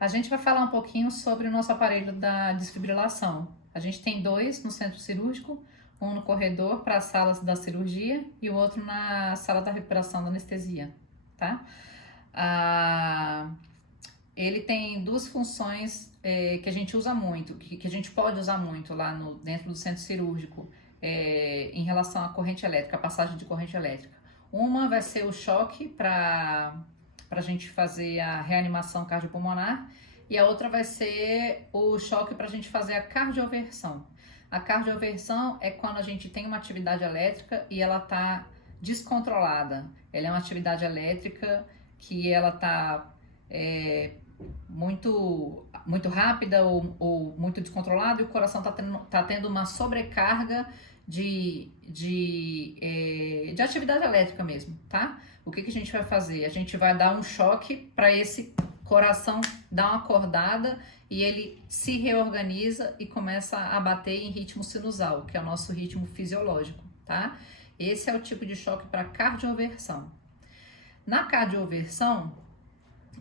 A gente vai falar um pouquinho sobre o nosso aparelho da desfibrilação. A gente tem dois no centro cirúrgico, um no corredor para as salas da cirurgia e o outro na sala da recuperação da anestesia, tá? Ah, ele tem duas funções que a gente usa muito, que a gente pode usar muito lá dentro do centro cirúrgico em relação à corrente elétrica, a passagem de corrente elétrica. Uma vai ser o choque para a gente fazer a reanimação cardiopulmonar e a outra vai ser o choque para a gente fazer a cardioversão. A cardioversão é quando a gente tem uma atividade elétrica e ela está descontrolada. Ela é uma atividade elétrica que ela está muito rápida ou muito descontrolada e o coração tá tendo uma sobrecarga de atividade elétrica mesmo, tá? O que a gente vai fazer? A gente vai dar um choque para esse coração dar uma acordada e ele se reorganiza e começa a bater em ritmo sinusal, que é o nosso ritmo fisiológico, tá? Esse é o tipo de choque para cardioversão. Na cardioversão,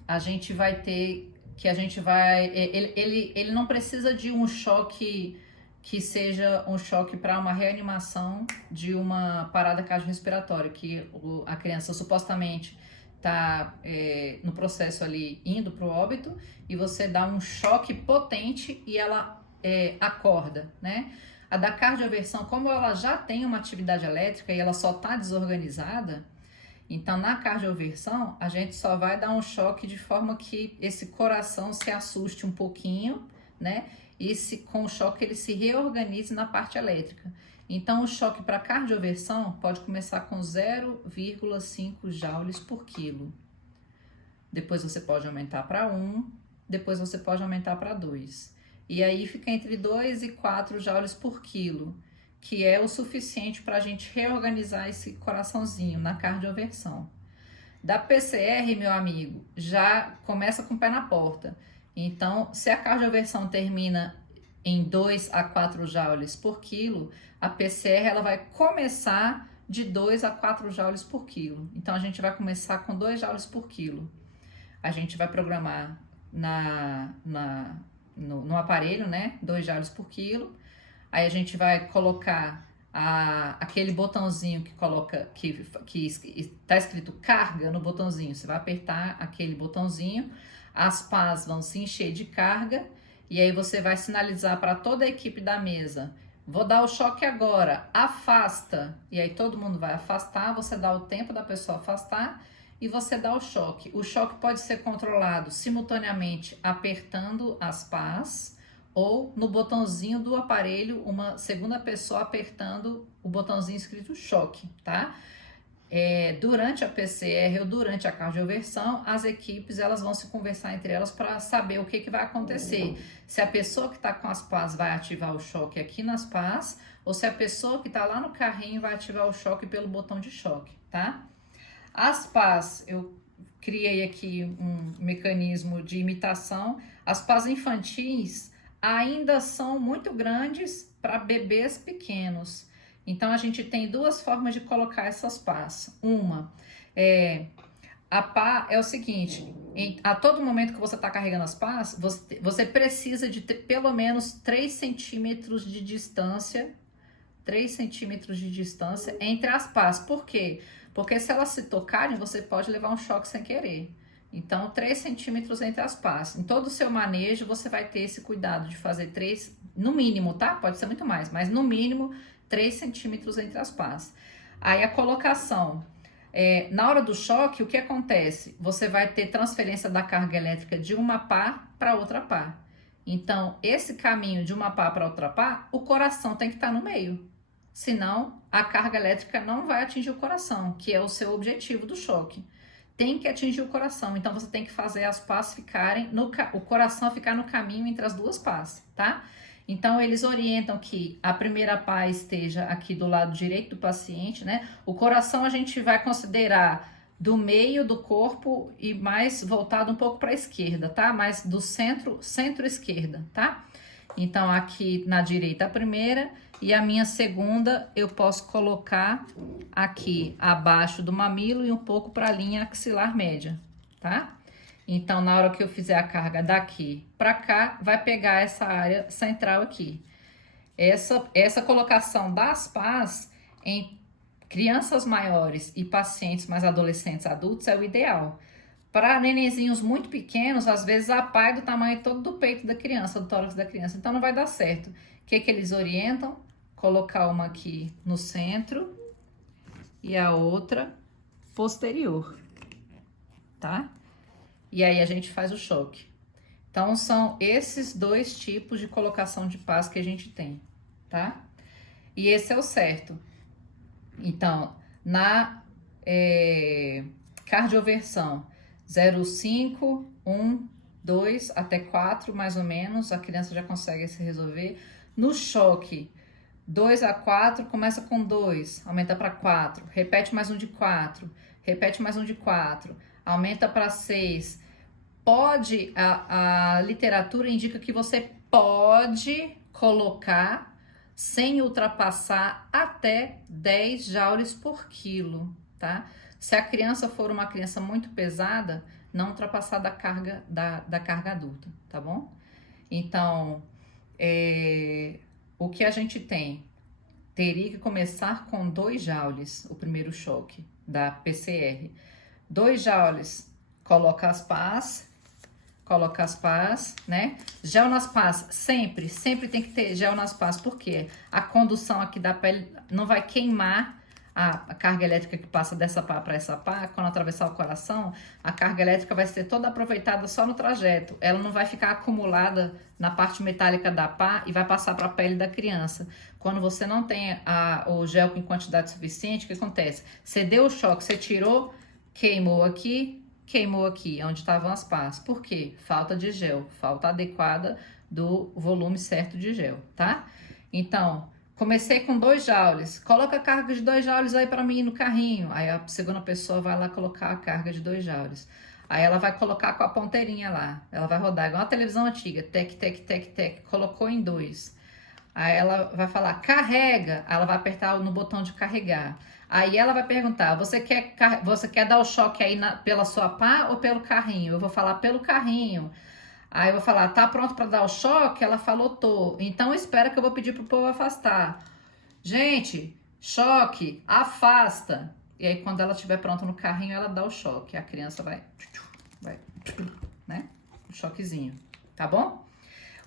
a gente vai ter que ele não precisa de um choque que seja um choque para uma reanimação de uma parada cardiorrespiratória, que a criança supostamente está no processo ali indo para o óbito e você dá um choque potente e ela acorda, né? A da cardioversão, como ela já tem uma atividade elétrica e ela só está desorganizada, então, na cardioversão, a gente só vai dar um choque de forma que esse coração se assuste um pouquinho, né? E com o choque ele se reorganize na parte elétrica. Então, o choque para cardioversão pode começar com 0,5 joules por quilo. Depois você pode aumentar para 1, depois você pode aumentar para 2. E aí fica entre 2 e 4 joules por quilo, que é o suficiente para a gente reorganizar esse coraçãozinho na cardioversão. Da PCR, meu amigo, já começa com o pé na porta. Então, se a cardioversão termina em 2 a 4 joules por quilo, a PCR ela vai começar de 2 a 4 joules por quilo. Então, a gente vai começar com 2 joules por quilo. A gente vai programar no aparelho, né, 2 joules por quilo. Aí a gente vai colocar aquele botãozinho que está escrito carga no botãozinho. Você vai apertar aquele botãozinho, as pás vão se encher de carga e aí você vai sinalizar para toda a equipe da mesa: vou dar o choque agora, afasta. E aí todo mundo vai afastar, você dá o tempo da pessoa afastar e você dá o choque. O choque pode ser controlado simultaneamente apertando as pás ou no botãozinho do aparelho, uma segunda pessoa apertando o botãozinho escrito choque, tá? Durante a PCR ou durante a cardioversão, as equipes elas vão se conversar entre elas para saber o que vai acontecer. Se a pessoa que está com as pás vai ativar o choque aqui nas pás, ou se a pessoa que está lá no carrinho vai ativar o choque pelo botão de choque, tá? As pás, eu criei aqui um mecanismo de imitação. As pás infantis ainda são muito grandes para bebês pequenos. Então, a gente tem duas formas de colocar essas pás. Uma, a pá é o seguinte: a todo momento que você está carregando as pás, você precisa de ter pelo menos 3 centímetros de distância, 3 centímetros de distância entre as pás. Por quê? Porque se elas se tocarem, você pode levar um choque sem querer. Então, 3 centímetros entre as pás. Em todo o seu manejo, você vai ter esse cuidado de fazer 3, no mínimo, tá? Pode ser muito mais, mas no mínimo 3 centímetros entre as pás. Aí a colocação. Na hora do choque, o que acontece? Você vai ter transferência da carga elétrica de uma pá para outra pá. Então, esse caminho de uma pá para outra pá, o coração tem que estar no meio. Senão, a carga elétrica não vai atingir o coração, que é o seu objetivo do choque. Tem que atingir o coração, então você tem que fazer as pás ficarem, o coração ficar no caminho entre as duas pás, tá? Então, eles orientam que a primeira pá esteja aqui do lado direito do paciente, né? O coração a gente vai considerar do meio do corpo e mais voltado um pouco para a esquerda, tá? Mais do centro-esquerda, tá? Então, aqui na direita a primeira e a minha segunda eu posso colocar aqui abaixo do mamilo e um pouco para a linha axilar média, tá? Então, na hora que eu fizer a carga daqui para cá, vai pegar essa área central aqui. Essa colocação das pás em crianças maiores e pacientes mais adolescentes adultos é o ideal. Para nenenzinhos muito pequenos, às vezes a pá é do tamanho todo do peito da criança, do tórax da criança, então não vai dar certo. O que que eles orientam? Colocar uma aqui no centro e a outra posterior, tá? E aí a gente faz o choque. Então, são esses dois tipos de colocação de pás que a gente tem, tá? E esse é o certo. Então, na cardioversão 0,5, 1, 2 até 4, mais ou menos, a criança já consegue se resolver. No choque, 2 a 4, começa com 2, aumenta para 4, repete mais um de 4, repete mais um de 4, aumenta para 6. Pode, a literatura indica que você pode colocar sem ultrapassar até 10 joules por quilo, tá? Se a criança for uma criança muito pesada, não ultrapassar da carga adulta, tá bom? Então, o que a gente tem? Teria que começar com 2 joules, o primeiro choque da PCR. 2 joules, coloca as pás, né? Gel nas pás, sempre tem que ter gel nas pás, porque a condução aqui da pele não vai queimar a carga elétrica que passa dessa pá para essa pá. Quando atravessar o coração, a carga elétrica vai ser toda aproveitada só no trajeto. Ela não vai ficar acumulada na parte metálica da pá e vai passar para a pele da criança. Quando você não tem o gel em quantidade suficiente, o que acontece? Você deu o choque, você tirou, queimou aqui, onde estavam as pás. Por quê? Falta de gel, falta adequada do volume certo de gel, tá? Então, comecei com 2 joules, coloca a carga de 2 joules aí para mim no carrinho. Aí a segunda pessoa vai lá colocar a carga de 2 joules. Aí ela vai colocar com a ponteirinha lá, ela vai rodar igual a televisão antiga, tec, tec, tec, tec, colocou em 2. Aí ela vai falar, carrega, aí ela vai apertar no botão de carregar. Aí ela vai perguntar, você quer dar o choque aí pela sua pá ou pelo carrinho? Eu vou falar pelo carrinho. Aí eu vou falar, tá pronto para dar o choque? Ela falou, tô. Então espera que eu vou pedir pro povo afastar. Gente, choque, afasta. E aí quando ela estiver pronta no carrinho, ela dá o choque. A criança vai, né? Um choquezinho, tá bom?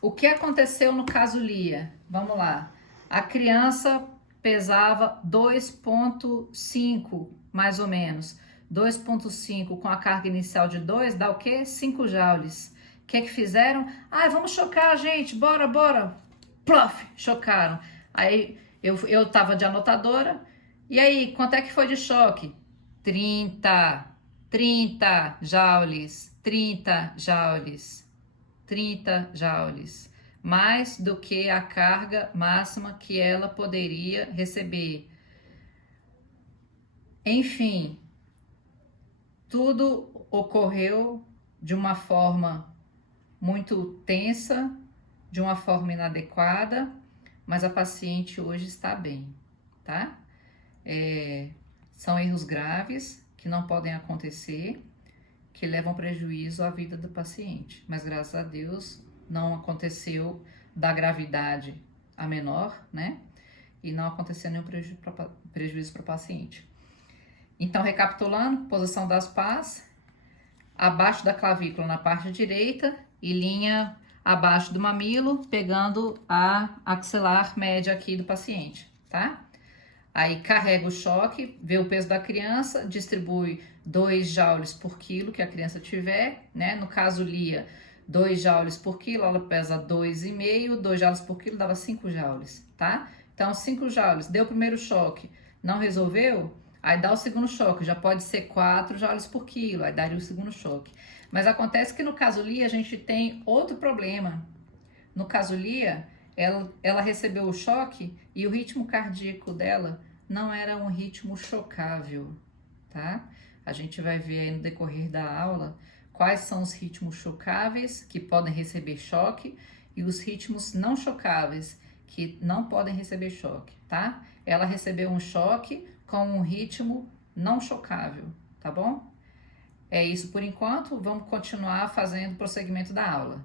O que aconteceu no caso Lia? Vamos lá. A criança pesava 2,5, mais ou menos. 2,5 com a carga inicial de 2 dá o quê? 5 joules. O que fizeram? Vamos chocar, gente, bora. Plof, chocaram. Aí eu tava de anotadora. E aí, quanto é que foi de choque? 30 joules, 30 joules. 30 joules, mais do que a carga máxima que ela poderia receber. Enfim, tudo ocorreu de uma forma muito tensa, de uma forma inadequada, mas a paciente hoje está bem, tá? São erros graves que não podem acontecer, que levam prejuízo à vida do paciente. Mas, graças a Deus, não aconteceu da gravidade a menor, né? E não aconteceu nenhum prejuízo para o paciente. Então, recapitulando, posição das pás, abaixo da clavícula na parte direita e linha abaixo do mamilo, pegando a axilar média aqui do paciente, tá? Aí carrega o choque, vê o peso da criança, distribui 2 joules por quilo que a criança tiver, né? No caso Lia, 2 joules por quilo, ela pesa 2,5, 2 joules por quilo dava 5 joules, tá? Então 5 joules, deu o primeiro choque, não resolveu? Aí dá o segundo choque, já pode ser 4 joules por quilo, aí daria o segundo choque. Mas acontece que no caso Lia a gente tem outro problema. No caso Lia, ela recebeu o choque e o ritmo cardíaco dela não era um ritmo chocável, tá? A gente vai ver aí no decorrer da aula quais são os ritmos chocáveis que podem receber choque e os ritmos não chocáveis que não podem receber choque, tá? Ela recebeu um choque com um ritmo não chocável, tá bom? É isso por enquanto. Vamos continuar fazendo o prosseguimento da aula.